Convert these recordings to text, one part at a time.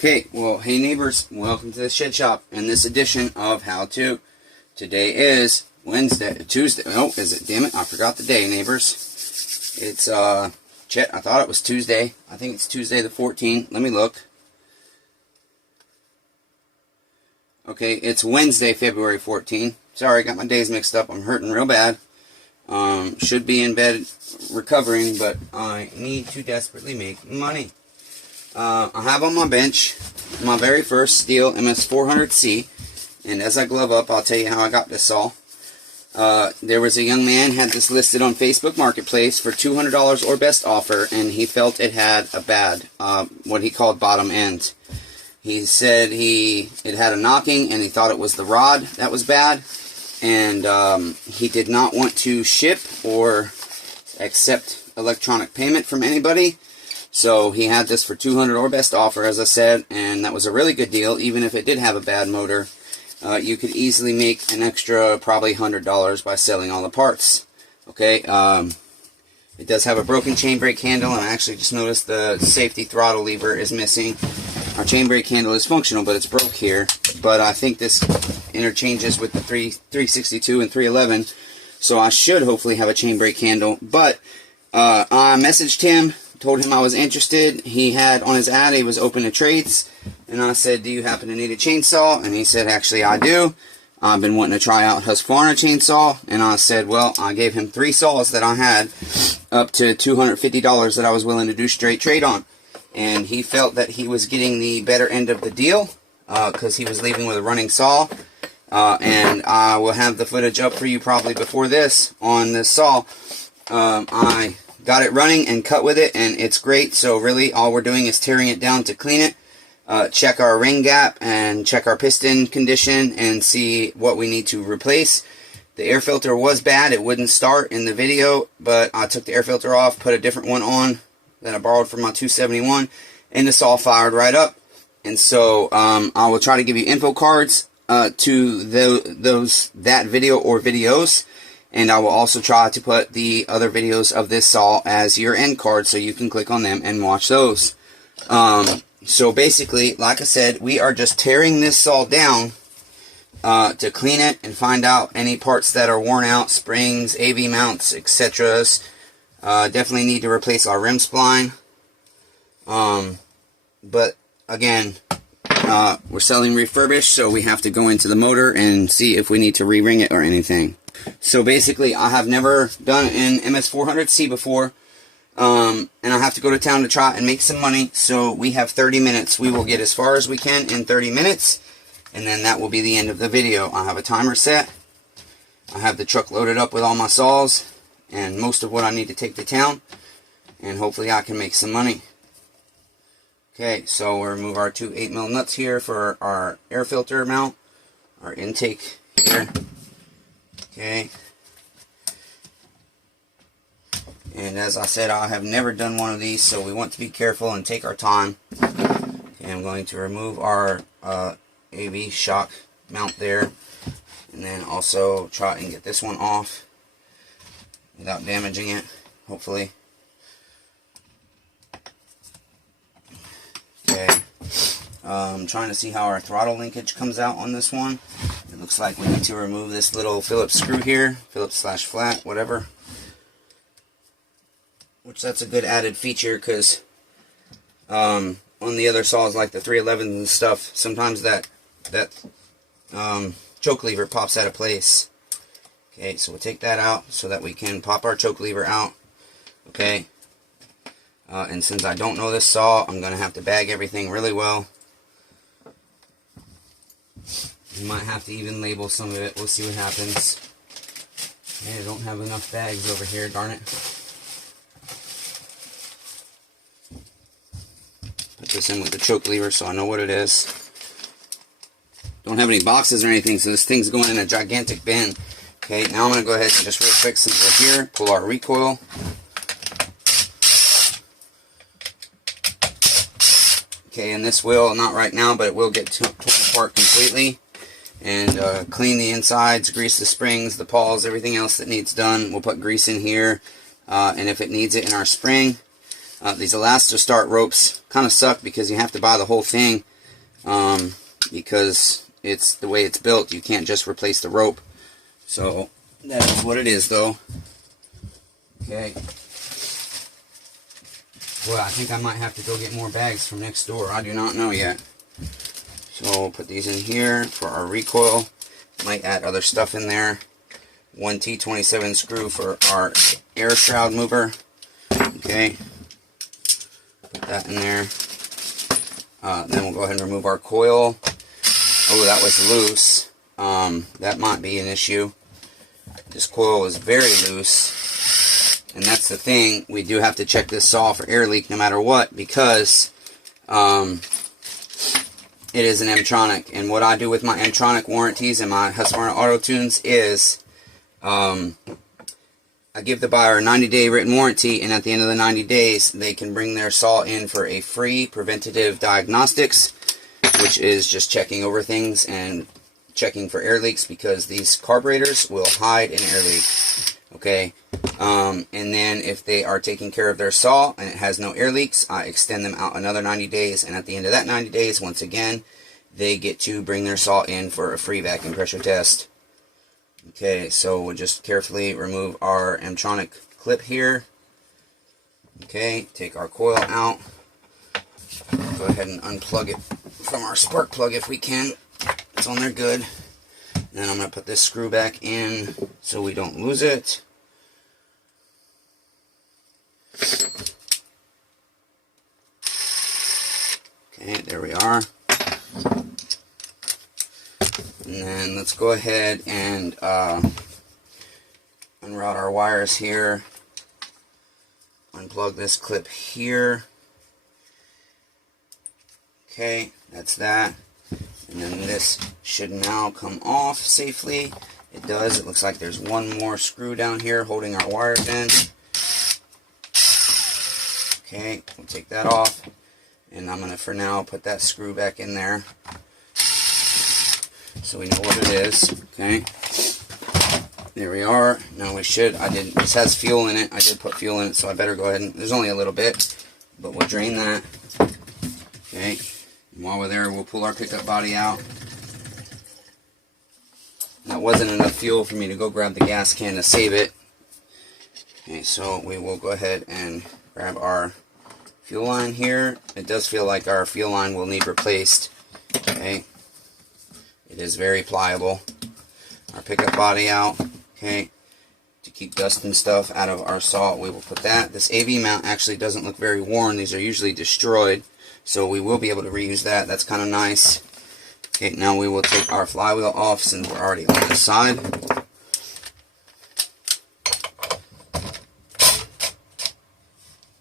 Okay, well, hey neighbors, welcome to the Shed Shop and this edition of How To. Today is Tuesday. Oh, is it? Damn it, I forgot the day, neighbors. It's, Chet, I thought it was Tuesday. I think it's Tuesday the 14th. Let me look. Okay, it's Wednesday, February 14th. Sorry, I got my days mixed up. I'm hurting real bad. Should be in bed recovering, but I need to desperately make money. I have on my bench my very first Stihl ms400c, and as I glove up, I'll tell you how I got this saw. There was a young man had this listed on Facebook Marketplace for $200 or best offer, and he felt it had a bad, what he called bottom end. He said it had a knocking, and he thought it was the rod that was bad, and he did not want to ship or accept electronic payment from anybody. So he had this for $200 or best offer, as I said, and that was a really good deal. Even if it did have a bad motor, you could easily make an extra probably $100 by selling all the parts. Okay, it does have a broken chain brake handle, and I actually just noticed the safety throttle lever is missing. Our chain brake handle is functional, but it's broke here. But I think this interchanges with the 362 and 311, so I should hopefully have a chain brake handle. But I messaged him, told him I was interested. He had on his ad, he was open to trades, and I said, do you happen to need a chainsaw? And he said, actually I do. I've been wanting to try out Husqvarna chainsaw, and I said, well, I gave him 3 saws that I had up to $250 that I was willing to do straight trade on, and he felt that he was getting the better end of the deal because he was leaving with a running saw, and I will have the footage up for you probably before this on this saw. I got it running and cut with it, and it's great. So really all we're doing is tearing it down to clean it, check our ring gap and check our piston condition and see what we need to replace. The air filter was bad. It wouldn't start in the video, but I took the air filter off, put a different one on that I borrowed from my 271, and the saw fired right up. And so I will try to give you info cards to that video or videos. And I will also try to put the other videos of this saw as your end card so you can click on them and watch those. So basically, like I said, we are just tearing this saw down to clean it and find out any parts that are worn out, springs, AV mounts, etc. Definitely need to replace our rim spline. But again, we're selling refurbished, so we have to go into the motor and see if we need to re-ring it or anything. So basically, I have never done an ms400c before, and I have to go to town to try and make some money. So we have 30 minutes. We will get as far as we can in 30 minutes, and then that will be the end of the video. I have a timer set. I have the truck loaded up with all my saws and most of what I need to take to town, and hopefully I can make some money. Okay, so we'll remove our 2 8mm nuts here for our air filter mount, our intake here. Okay, and as I said, I have never done one of these, so we want to be careful and take our time. Okay, I'm going to remove our AV shock mount there, and then also try and get this one off without damaging it, hopefully. Okay, I'm trying to see how our throttle linkage comes out on this one. It looks like we need to remove this little Phillips screw here, Phillips/flat, whatever. Which that's a good added feature, because on the other saws like the 311s and stuff, sometimes that choke lever pops out of place. Okay, so we'll take that out so that we can pop our choke lever out. Okay, and since I don't know this saw, I'm going to have to bag everything really well. You might have to even label some of it. We'll see what happens. Okay, I don't have enough bags over here, darn it. Put this in with the choke lever so I know what it is. Don't have any boxes or anything, so this thing's going in a gigantic bin. Okay, now I'm going to go ahead and just real quick, since we're here, pull our recoil. Okay, and this will, not right now, but it will get torn apart completely. And clean the insides, grease the springs, the pawls, everything else that needs done. We'll put grease in here, and if it needs it in our spring, These Elastostart ropes kind of suck because you have to buy the whole thing, because it's the way it's built. You can't just replace the rope. So that is what it is, though. Okay. Well, I think I might have to go get more bags from next door. I do not know yet. So we'll put these in here for our recoil. Might add other stuff in there. 1 T27 screw for our air shroud mover. Okay. Put that in there. Then we'll go ahead and remove our coil. Oh, that was loose. That might be an issue. This coil is very loose. And that's the thing. We do have to check this saw for air leak no matter what, because it is an M-tronic. And what I do with my M-tronic warranties and my Husqvarna Auto Tunes is I give the buyer a 90-day written warranty, and at the end of the 90 days, they can bring their saw in for a free preventative diagnostics, which is just checking over things and checking for air leaks, because these carburetors will hide an air leak. Okay, and then if they are taking care of their saw and it has no air leaks, I extend them out another 90 days, and at the end of that 90 days, once again, they get to bring their saw in for a free vacuum pressure test. Okay, so we'll just carefully remove our M-tronic clip here. Okay, take our coil out. Go ahead and unplug it from our spark plug if we can. It's on there good. Then I'm going to put this screw back in so we don't lose it. Okay, there we are. And then let's go ahead and unroute our wires here. Unplug this clip here. Okay, that's that. And then this should now come off safely. It does. It looks like there's one more screw down here holding our wires in. Okay, we'll take that off. And I'm going to, for now, put that screw back in there, so we know what it is. Okay, there we are. Now we should, this has fuel in it. I did put fuel in it, so I better go ahead and, there's only a little bit, but we'll drain that. Okay. While we're there, we'll pull our pickup body out. That wasn't enough fuel for me to go grab the gas can to save it. Okay, so we will go ahead and grab our fuel line here. It does feel like our fuel line will need replaced. Okay, it is very pliable. Our pickup body out. Okay, to keep dust and stuff out of our saw, we will put that. This AV mount actually doesn't look very worn. These are usually destroyed. So we will be able to reuse that. That's kind of nice. Okay, now we will take our flywheel off since we're already on the side.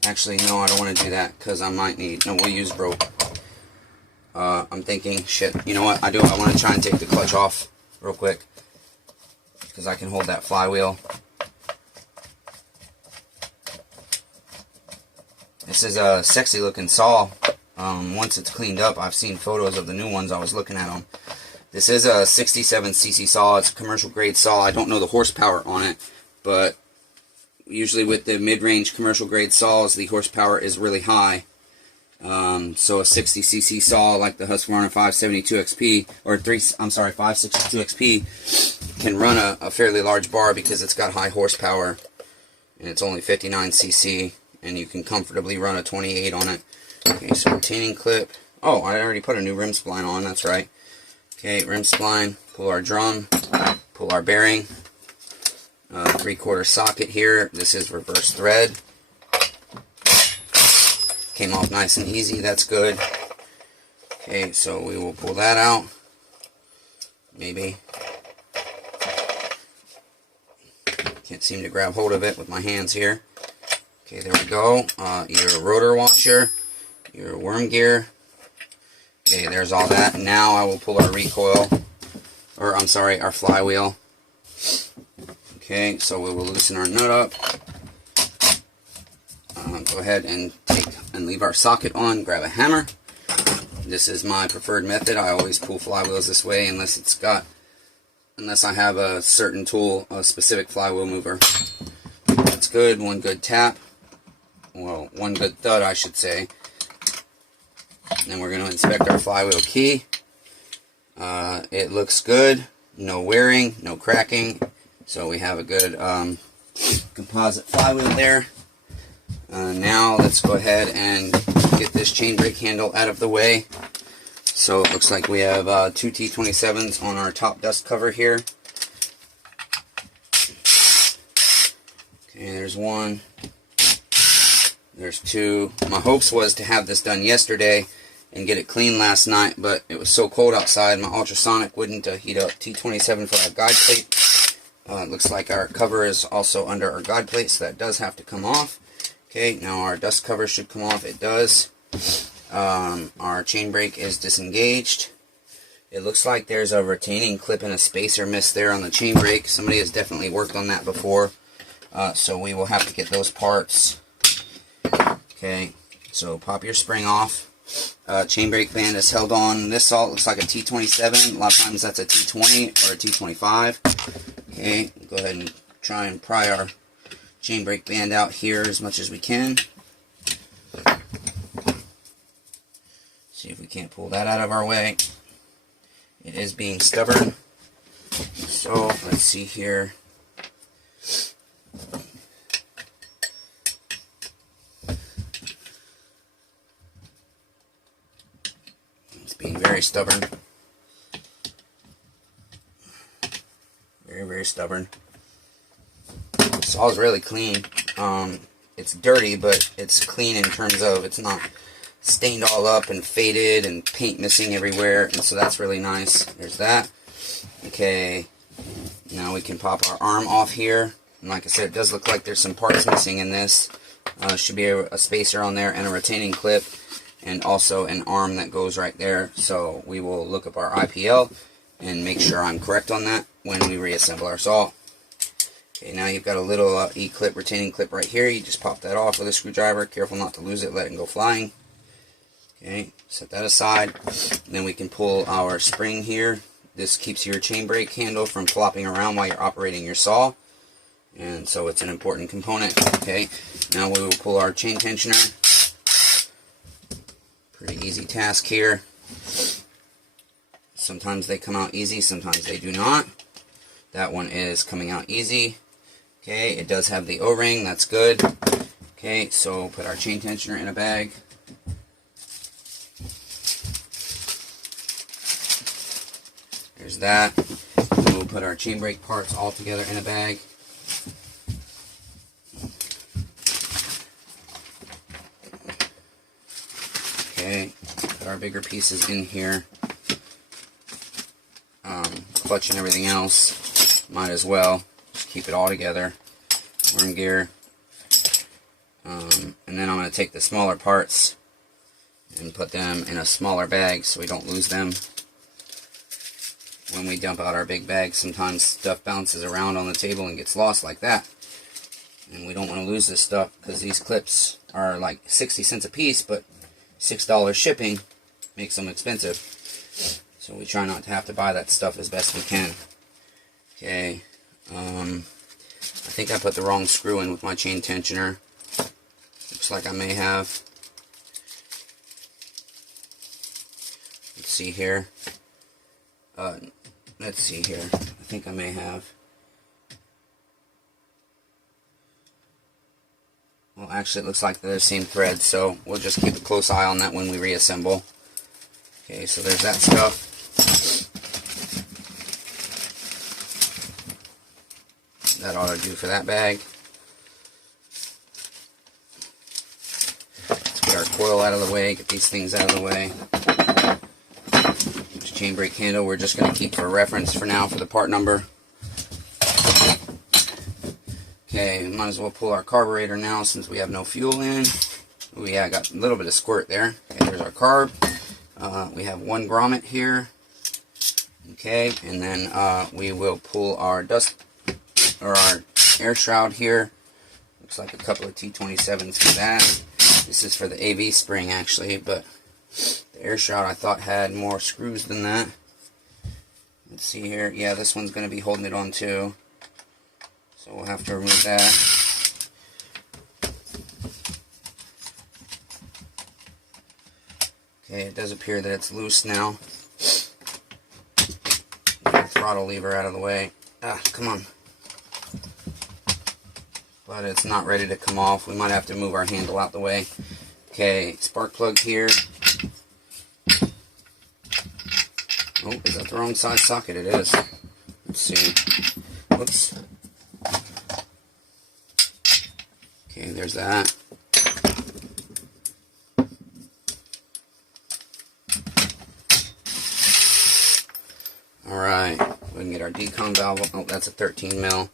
Actually, no, I don't want to do that because I might need, no, we'll use rope. I'm thinking, shit, you know what, I want to try and take the clutch off real quick because I can hold that flywheel. This is a sexy looking saw. Once it's cleaned up, I've seen photos of the new ones. I was looking at them. This is a 67cc saw. It's a commercial grade saw. I don't know the horsepower on it, but usually with the mid-range commercial grade saws, the horsepower is really high. So a 60cc saw like the Husqvarna 572XP or 562XP can run a fairly large bar because it's got high horsepower, and it's only 59cc, and you can comfortably run a 28 on it. Okay, so retaining clip. Oh, I already put a new rim spline on, that's right. Okay, rim spline, pull our drum, pull our bearing, 3/4 socket here. This is reverse thread. Came off nice and easy, that's good. Okay, so we will pull that out. Maybe. Can't seem to grab hold of it with my hands here. Okay, there we go. Your rotor washer. Your worm gear. Okay, there's all that. Now I will pull our recoil, or I'm sorry, our flywheel. Okay, so we will loosen our nut up. Go ahead and leave our socket on. Grab a hammer. This is my preferred method. I always pull flywheels this way unless I have a certain tool, a specific flywheel mover. That's good. One good tap well, one good thud, I should say. And then we're going to inspect our flywheel key. It looks good. No wearing, no cracking. So we have a good composite flywheel there. Now let's go ahead and get this chain brake handle out of the way. So it looks like we have 2 T27s on our top dust cover here. Okay, there's one. There's two. My hopes was to have this done yesterday and get it clean last night, but it was so cold outside, my ultrasonic wouldn't heat up T27 for our guide plate. It looks like our cover is also under our guide plate, so that does have to come off. Okay, now our dust cover should come off. It does. Our chain brake is disengaged. It looks like there's a retaining clip and a spacer missed there on the chain brake. Somebody has definitely worked on that before, so we will have to get those parts. Okay, so pop your spring off. Chain brake band is held on. This saw looks like a T27. A lot of times that's a T20 or a T25. Okay, go ahead and try and pry our chain brake band out here as much as we can. See if we can't pull that out of our way. It is being stubborn. So let's see here. Being very stubborn. Very stubborn. The saw is really clean. It's dirty, but it's clean in terms of it's not stained all up and faded and paint missing everywhere, and so that's really nice. There's that. Okay, now we can pop our arm off here. And like I said, it does look like there's some parts missing in this. Should be a spacer on there and a retaining clip, and also an arm that goes right there. So we will look up our IPL and make sure I'm correct on that when we reassemble our saw. Okay, now you've got a little E-clip, retaining clip right here. You just pop that off with a screwdriver. Careful not to lose it, let it go flying. Okay, set that aside. Then we can pull our spring here. This keeps your chain brake handle from flopping around while you're operating your saw, and so it's an important component. Okay, now we will pull our chain tensioner. Pretty easy task here. Sometimes they come out easy, sometimes they do not. That one is coming out easy. Okay, it does have the O-ring, that's good. Okay, so put our chain tensioner in a bag. There's that. And we'll put our chain brake parts all together in a bag. Okay, put our bigger pieces in here. Clutch and everything else, might as well just keep it all together. Worm gear. And then I'm going to take the smaller parts and put them in a smaller bag so we don't lose them. When we dump out our big bag, sometimes stuff bounces around on the table and gets lost like that. And we don't want to lose this stuff because these clips are like 60 cents a piece, but $6 shipping makes them expensive. So we try not to have to buy that stuff as best we can. Okay. I think I put the wrong screw in with my chain tensioner. Looks like I may have. Let's see here. Let's see here. I think I may have. Well, actually, it looks like they're the same thread, so we'll just keep a close eye on that when we reassemble. Okay, so there's that stuff. That ought to do for that bag. Let's get our coil out of the way, get these things out of the way. This chain brake handle we're just going to keep for reference for now for the part number. Okay, we might as well pull our carburetor now since we have no fuel in. Oh yeah, I got a little bit of squirt there. Okay, there's our carb. We have 1 grommet here. Okay, and then we will pull our dust or our air shroud here. Looks like a couple of T27s for that. This is for the AV spring actually, but the air shroud I thought had more screws than that. Let's see here. Yeah, this one's going to be holding it on too. So we'll have to remove that. Okay, it does appear that it's loose now. Get our throttle lever out of the way. Ah, come on. But it's not ready to come off. We might have to move our handle out the way. Okay, spark plug here. Oh, is that the wrong size socket? It is. Let's see. Whoops. Okay, there's that. Alright, we can get our decom valve. Oh, that's a 13 mil.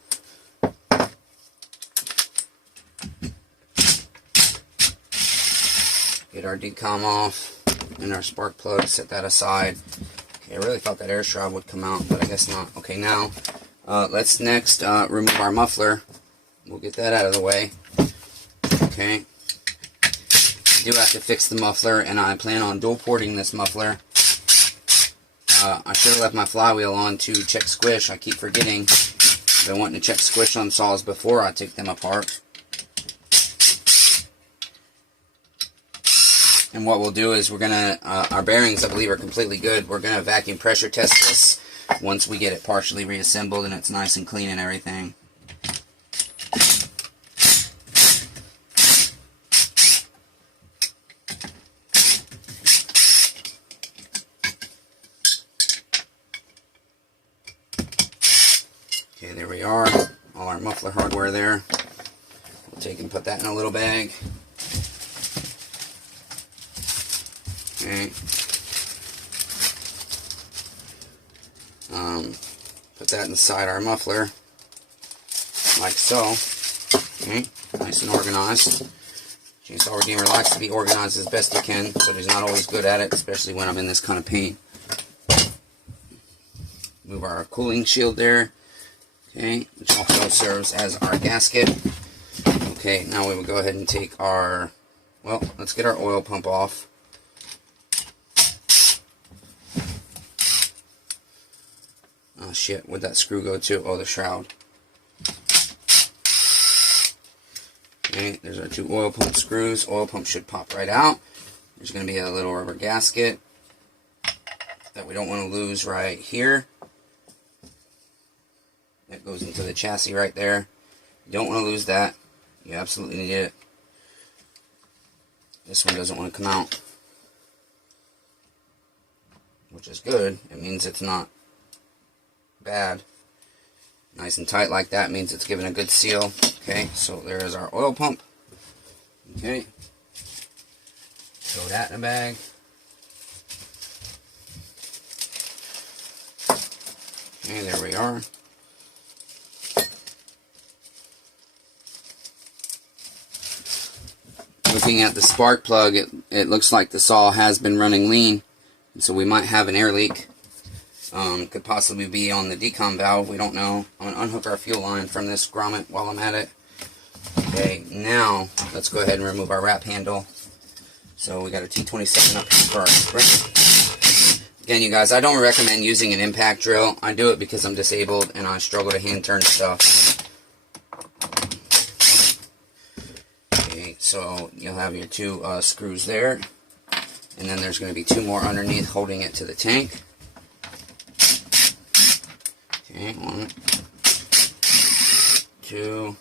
Get our decom off and our spark plug, set that aside. Okay, I really thought that air shroud would come out, but I guess not. Okay, now let's next remove our muffler. We'll get that out of the way. Okay. I do have to fix the muffler, and I plan on dual porting this muffler. I should have left my flywheel on to check squish. I keep forgetting. I've been wanting to check squish on saws before I take them apart. And what we'll do is we're going to, our bearings I believe are completely good. We're going to vacuum pressure test this once we get it partially reassembled and it's nice and clean and everything. Okay, there we are. All our muffler hardware there. We'll take and put that in a little bag. Okay. Put that inside our muffler, like so. Okay, nice and organized. Chainsaw Redeemer likes to be organized as best he can, but he's not always good at it, especially when I'm in this kind of pain. Move our cooling shield there. Okay, which also serves as our gasket. Okay, now we will go ahead and take our, well, let's get our oil pump off. Oh shit, where'd that screw go to? Oh, the shroud. Okay, there's our two oil pump screws. Oil pump should pop right out. There's going to be a little rubber gasket that we don't want to lose right here. That goes into the chassis right there. You don't want to lose that. You absolutely need it. This one doesn't want to come out, which is good. It means it's not bad. Nice and tight like that means it's given a good seal. Okay, so there is our oil pump. Okay, throw that in a bag. Okay, there we are. Looking at the spark plug, it looks like the saw has been running lean, so we might have an air leak. Could possibly be on the decom valve, we don't know. I'm going to unhook our fuel line from this grommet while I'm at it. Okay, now let's go ahead and remove our wrap handle. So we got a T27 up here for our spring. Again, you guys, I don't recommend using an impact drill. I do it because I'm disabled and I struggle to hand turn stuff. Okay, so you'll have your two screws there. And then there's going to be two more underneath holding it to the tank. Okay, 1, 2,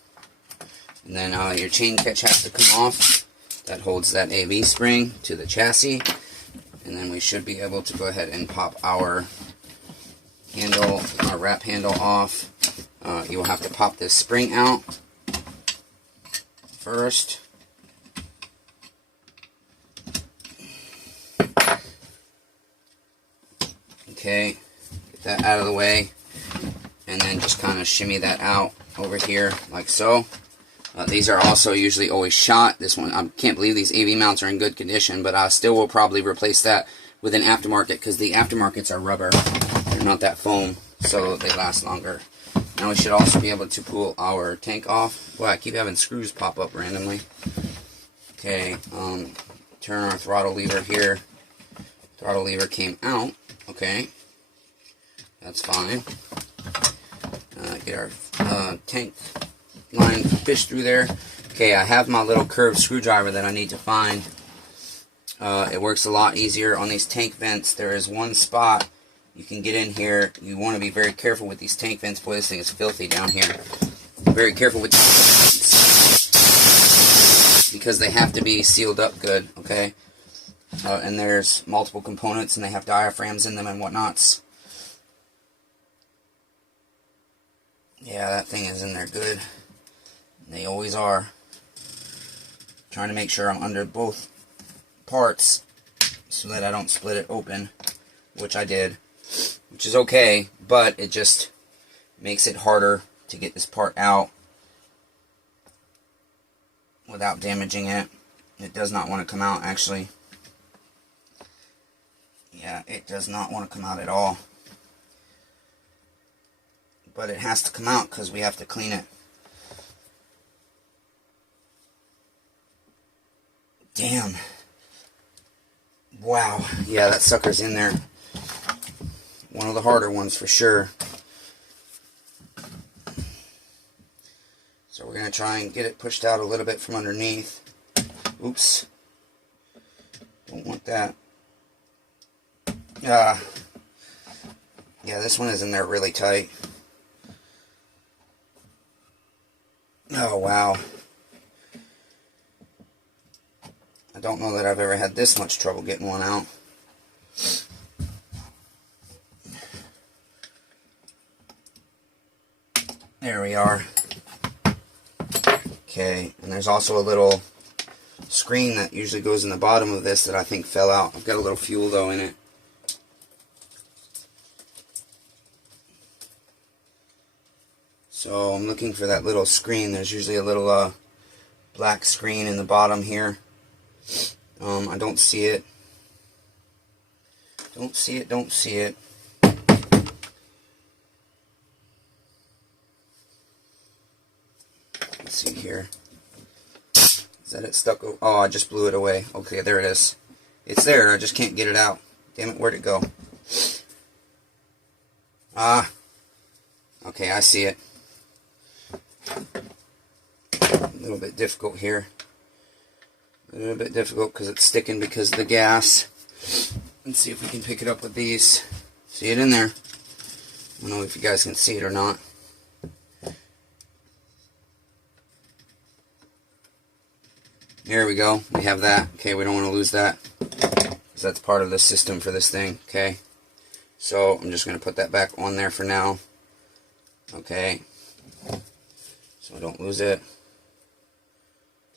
and then your chain catch has to come off. That holds that AV spring to the chassis, and then we should be able to go ahead and pop our handle, our wrap handle off. You will have to pop this spring out first. Okay, get that out of the way. And then just kind of shimmy that out over here like so. These are also usually always shot. This one, I can't believe these AV mounts are in good condition, but I still will probably replace that with an aftermarket because the aftermarkets are rubber. They're not that foam, so they last longer. Now we should also be able to pull our tank off. Boy, I keep having screws pop up randomly. Okay, turn our throttle lever here. Throttle lever came out. Okay, that's fine. Get our tank line fished through there. Okay, I have my little curved screwdriver that I need to find. It works a lot easier on these tank vents. There is one spot you can get in here. You want to be very careful with these tank vents. Boy, this thing is filthy down here. Very careful with these because they have to be sealed up good, okay? And there's multiple components, and they have diaphragms in them and whatnots. Yeah, that thing is in there good. They always are. Trying to make sure I'm under both parts so that I don't split it open, which I did, which is okay, but it just makes it harder to get this part out without damaging it. It does not want to come out, actually. Yeah, it does not want to come out at all. But it has to come out because we have to clean it. Damn. Wow. Yeah, that sucker's in there. One of the harder ones for sure. So we're going to try and get it pushed out a little bit from underneath. Oops. Don't want that. Yeah, this one is in there really tight. Oh, wow. I don't know that I've ever had this much trouble getting one out. There we are. Okay, and there's also a little screen that usually goes in the bottom of this that I think fell out. I've got a little fuel though in it. So I'm looking for that little screen. There's usually a little black screen in the bottom here. I don't see it. Don't see it, don't see it. Let's see here. Is that it stuck? Oh, I just blew it away. Okay, there it is. It's there, I just can't get it out. Damn it, where'd it go? Ah. Okay, I see it. A little bit difficult here. A little bit difficult because it's sticking because of the gas. Let's see if we can pick it up with these. See it in there. I don't know if you guys can see it or not. There we go. We have that. Okay, we don't want to lose that because that's part of the system for this thing. Okay, so I'm just going to put that back on there for now. Okay, so I don't lose it.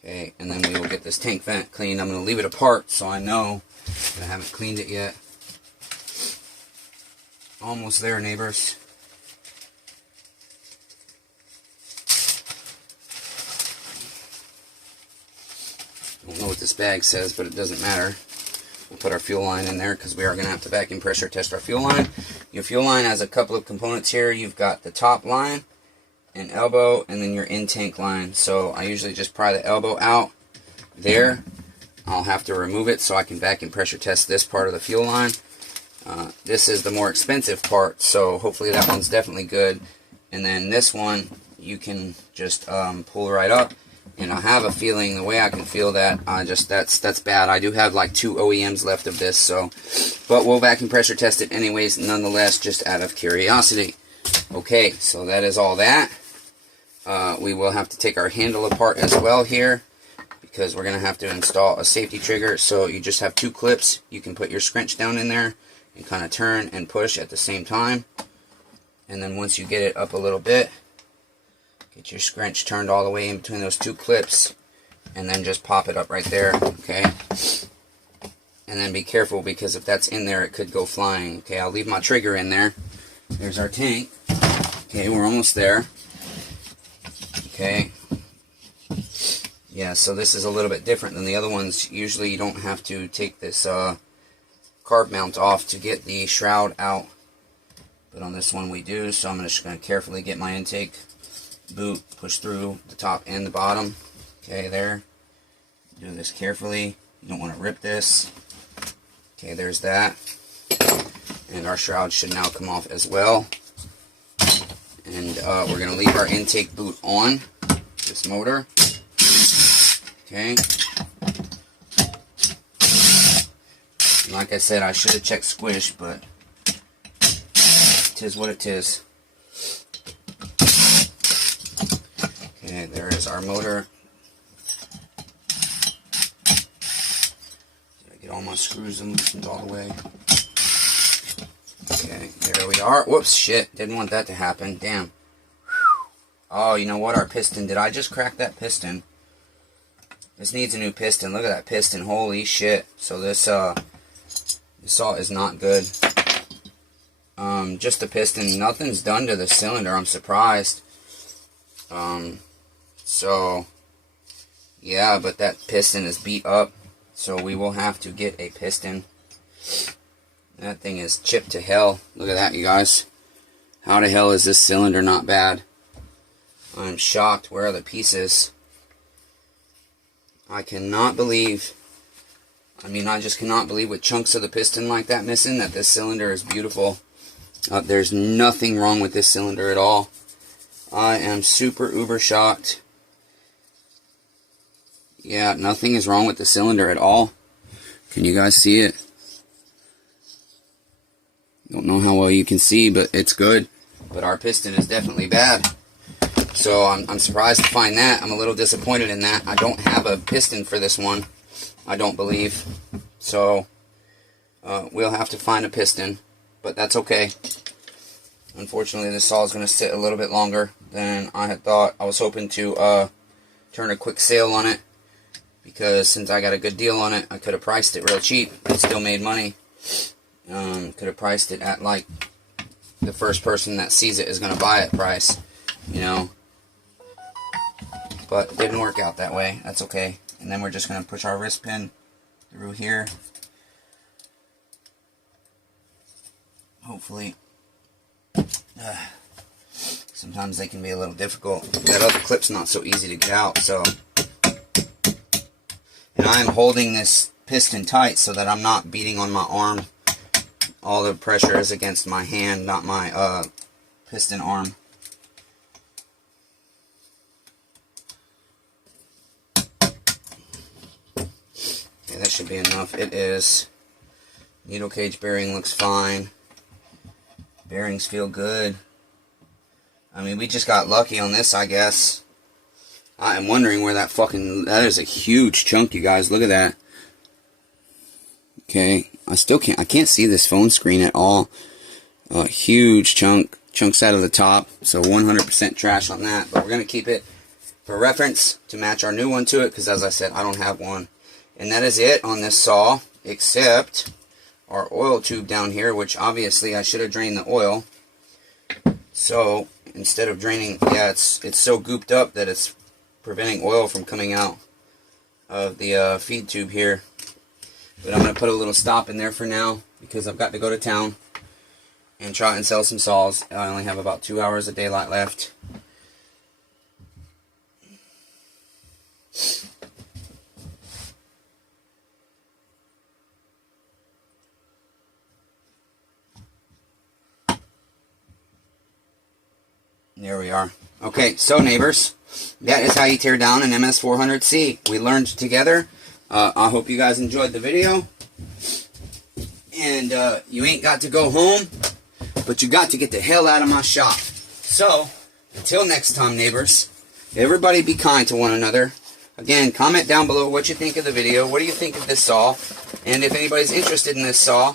Okay, and then we will get this tank vent cleaned. I'm going to leave it apart so I know that I haven't cleaned it yet. Almost there, neighbors. I don't know what this bag says, but it doesn't matter. We'll put our fuel line in there because we are going to have to vacuum pressure test our fuel line. Your fuel line has a couple of components here. You've got the top line, an elbow, and then your in-tank line. So I usually just pry the elbow out there. I'll have to remove it so I can vacuum pressure test this part of the fuel line. This is the more expensive part, so hopefully that one's definitely good. And then this one you can just pull right up. And I have a feeling, the way I can feel that, that's bad. I do have like 2 OEMs left of this, so, but we'll vacuum pressure test it anyways, nonetheless, just out of curiosity. Okay, so that is all that. We will have to take our handle apart as well here, because we're going to have to install a safety trigger. So you just have 2 clips. You can put your scrunch down in there and kind of turn and push at the same time. And then once you get it up a little bit, get your scrunch turned all the way in between those 2 clips, and then just pop it up right there, okay? And then be careful, because if that's in there, it could go flying. Okay, I'll leave my trigger in there. There's our tank. Okay, we're almost there. Okay. Yeah, so this is a little bit different than the other ones. Usually you don't have to take this carb mount off to get the shroud out. But on this one we do, so I'm just going to carefully get my intake boot, push through the top and the bottom. Okay, there. Do this carefully. You don't want to rip this. Okay, there's that. And our shroud should now come off as well. And we're going to leave our intake boot on this motor. Okay. Like I said, I should have checked squish, but tis what it is. Okay, there is our motor. Did I get all my screws and loosened all the way? Okay, there we are. Whoops, shit. Didn't want that to happen. Damn. Oh, you know what? Our piston. Did I just crack that piston? This needs a new piston. Look at that piston. Holy shit. So this saw is not good. Just the piston. Nothing's done to the cylinder. I'm surprised. So, yeah, but that piston is beat up. So we will have to get a piston. That thing is chipped to hell. Look at that, you guys. How the hell is this cylinder not bad? I'm shocked. Where are the pieces? I cannot believe. I just cannot believe with chunks of the piston like that missing that this cylinder is beautiful. There's nothing wrong with this cylinder at all. I am super uber shocked. Yeah, nothing is wrong with the cylinder at all. Can you guys see it? Don't know how well you can see, but it's good. But our piston is definitely bad. So I'm surprised to find that. I'm a little disappointed in that. I don't have a piston for this one, I don't believe. So we'll have to find a piston, but that's okay. Unfortunately, this saw is going to sit a little bit longer than I had thought. I was hoping to turn a quick sale on it, because since I got a good deal on it, I could have priced it real cheap and still made money. Could have priced it at like the first person that sees it is going to buy it price, you know. But it didn't work out that way. That's okay. And then we're just going to push our wrist pin through here. Hopefully. Sometimes they can be a little difficult. That other clip's not so easy to get out, so. And I'm holding this piston tight so that I'm not beating on my arm. All the pressure is against my hand, not my piston arm. Okay, that should be enough. It is. Needle cage bearing looks fine. Bearings feel good. We just got lucky on this, I guess. I am wondering where that is a huge chunk, you guys. Look at that. Okay, I can't see this phone screen at all. Huge chunks out of the top, so 100% trash on that, but we're going to keep it for reference to match our new one to it, because as I said, I don't have one. And that is it on this saw, except our oil tube down here, which obviously I should have drained the oil. So instead of draining, yeah, it's so gooped up that it's preventing oil from coming out of the feed tube here. But I'm going to put a little stop in there for now, because I've got to go to town and try and sell some saws. I only have about 2 hours of daylight left. There we are. Okay, so neighbors, that is how you tear down an ms400c. We learned together. I hope you guys enjoyed the video. And you ain't got to go home, but you got to get the hell out of my shop. So, until next time, neighbors, everybody be kind to one another. Again, comment down below what you think of the video. What do you think of this saw? And if anybody's interested in this saw,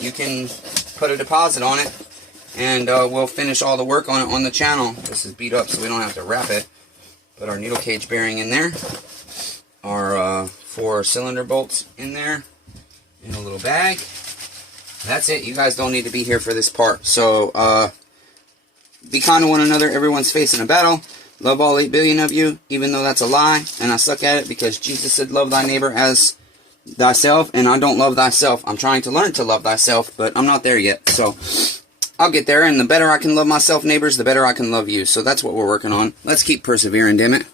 you can put a deposit on it, and we'll finish all the work on it on the channel. This is beat up, so we don't have to wrap it. Put our needle cage bearing in there. Our 4 cylinder bolts in there. In a little bag. That's it. You guys don't need to be here for this part. So, be kind to one another. Everyone's facing a battle. Love all 8 billion of you, even though that's a lie, and I suck at it, because Jesus said love thy neighbor as thyself, and I don't love thyself. I'm trying to learn to love thyself, but I'm not there yet. So, I'll get there, and the better I can love myself, neighbors, the better I can love you. So that's what we're working on. Let's keep persevering, damn it.